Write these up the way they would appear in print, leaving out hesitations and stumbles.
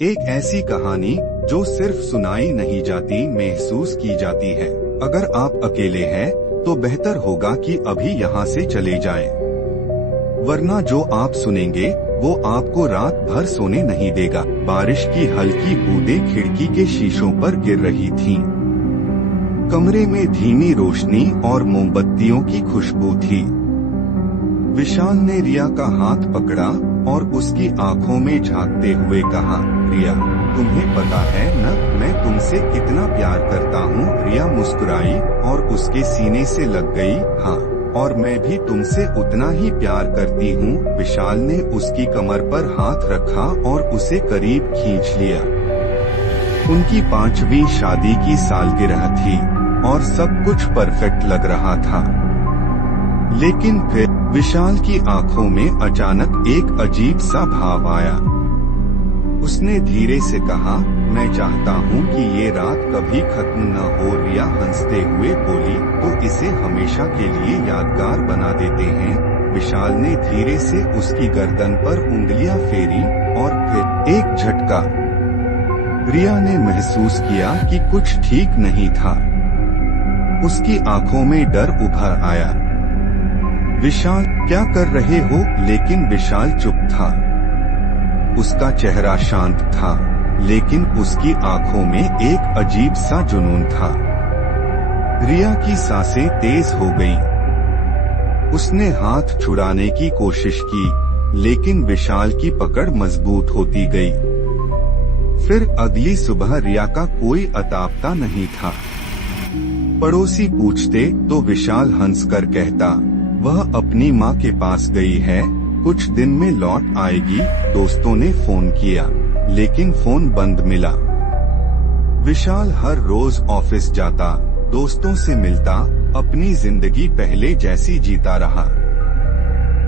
एक ऐसी कहानी जो सिर्फ सुनाई नहीं जाती, महसूस की जाती है। अगर आप अकेले हैं तो बेहतर होगा कि अभी यहाँ से चले जाएं, वरना जो आप सुनेंगे वो आपको रात भर सोने नहीं देगा। बारिश की हल्की बूंदें खिड़की के शीशों पर गिर रही थीं। कमरे में धीमी रोशनी और मोमबत्तियों की खुशबू थी। विशाल ने रिया का हाथ पकड़ा और उसकी आंखों में झांकते हुए कहा, रिया, तुम्हें पता है न मैं तुमसे कितना प्यार करता हूँ। रिया मुस्कुराई और उसके सीने से लग गई। हाँ, और मैं भी तुमसे उतना ही प्यार करती हूँ। विशाल ने उसकी कमर पर हाथ रखा और उसे करीब खींच लिया। उनकी 5वीं शादी की सालगिरह थी और सब कुछ परफेक्ट लग रहा था। लेकिन फिर विशाल की आंखों में अचानक एक अजीब सा भाव आया। उसने धीरे से कहा, मैं चाहता हूँ कि ये रात कभी खत्म न हो। रिया हंसते हुए बोली, तो इसे हमेशा के लिए यादगार बना देते हैं। विशाल ने धीरे से उसकी गर्दन पर उंगलियां फेरी और फिर एक झटका। रिया ने महसूस किया कि कुछ ठीक नहीं था। उसकी आंखों में डर उभर आया। विशाल, क्या कर रहे हो? लेकिन विशाल चुप था। उसका चेहरा शांत था, लेकिन उसकी आंखों में एक अजीब सा जुनून था। रिया की सांसें तेज हो गईं। उसने हाथ छुड़ाने की कोशिश की, लेकिन विशाल की पकड़ मजबूत होती गई। फिर अगली सुबह रिया का कोई अता पता नहीं था। पड़ोसी पूछते तो विशाल हंसकर कहता, वह अपनी माँ के पास गई है, कुछ दिन में लौट आएगी। दोस्तों ने फोन किया, लेकिन फोन बंद मिला। विशाल हर रोज ऑफिस जाता, दोस्तों से मिलता, अपनी जिंदगी पहले जैसी जीता रहा।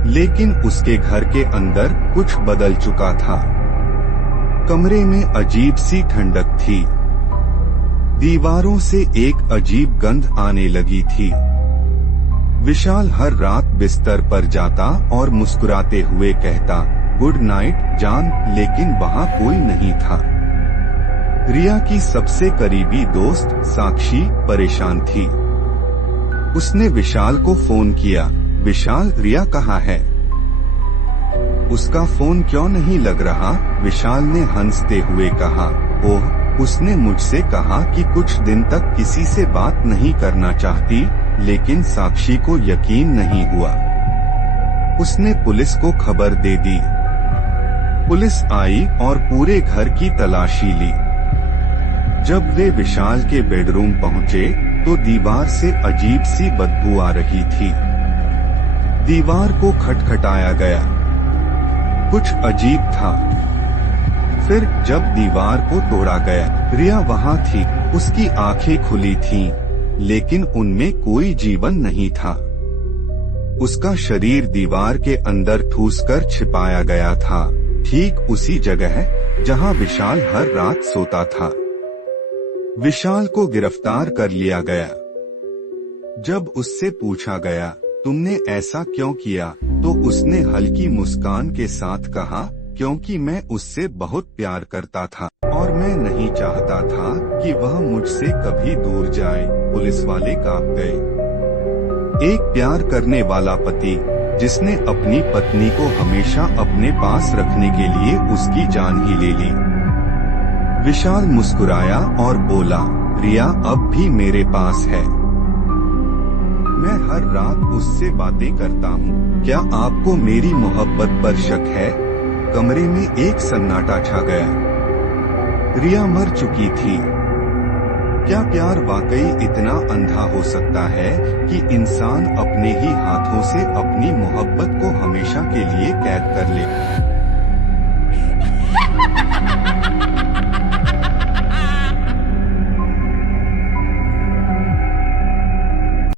लेकिन उसके घर के अंदर कुछ बदल चुका था। कमरे में अजीब सी ठंडक थी। दीवारों से एक अजीब गंध आने लगी थी। विशाल हर रात बिस्तर पर जाता और मुस्कुराते हुए कहता, गुड नाइट जान, लेकिन वहाँ कोई नहीं था। रिया की सबसे करीबी दोस्त साक्षी परेशान थी। उसने विशाल को फोन किया, विशाल, रिया कहाँ है? उसका फोन क्यों नहीं लग रहा? विशाल ने हंसते हुए कहा, ओह, उसने मुझसे कहा कि कुछ दिन तक किसी से बात नहीं करना चाहती। लेकिन साक्षी को यकीन नहीं हुआ। उसने पुलिस को खबर दे दी। पुलिस आई और पूरे घर की तलाशी ली। जब वे विशाल के बेडरूम पहुंचे तो दीवार से अजीब सी बदबू आ रही थी। दीवार को खटखटाया गया। कुछ अजीब था। फिर जब दीवार को तोड़ा गया, रिया वहां थी। उसकी आंखें खुली थीं, लेकिन उनमें कोई जीवन नहीं था। उसका शरीर दीवार के अंदर ठूसकर छिपाया गया था, ठीक उसी जगह जहां विशाल हर रात सोता था। विशाल को गिरफ्तार कर लिया गया। जब उससे पूछा गया, तुमने ऐसा क्यों किया, तो उसने हल्की मुस्कान के साथ कहा, क्योंकि मैं उससे बहुत प्यार करता था और मैं नहीं चाहता था कि वह मुझसे कभी दूर जाए। पुलिस वाले कांप गए। एक प्यार करने वाला पति जिसने अपनी पत्नी को हमेशा अपने पास रखने के लिए उसकी जान ही ले ली। विशाल मुस्कुराया और बोला, रिया अब भी मेरे पास है। मैं हर रात उससे बातें करता हूँ। क्या आपको मेरी मोहब्बत पर शक है? कमरे में एक सन्नाटा छा गया। रिया मर चुकी थी। क्या प्यार वाकई इतना अंधा हो सकता है कि इंसान अपने ही हाथों से अपनी मोहब्बत को हमेशा के लिए कैद कर ले?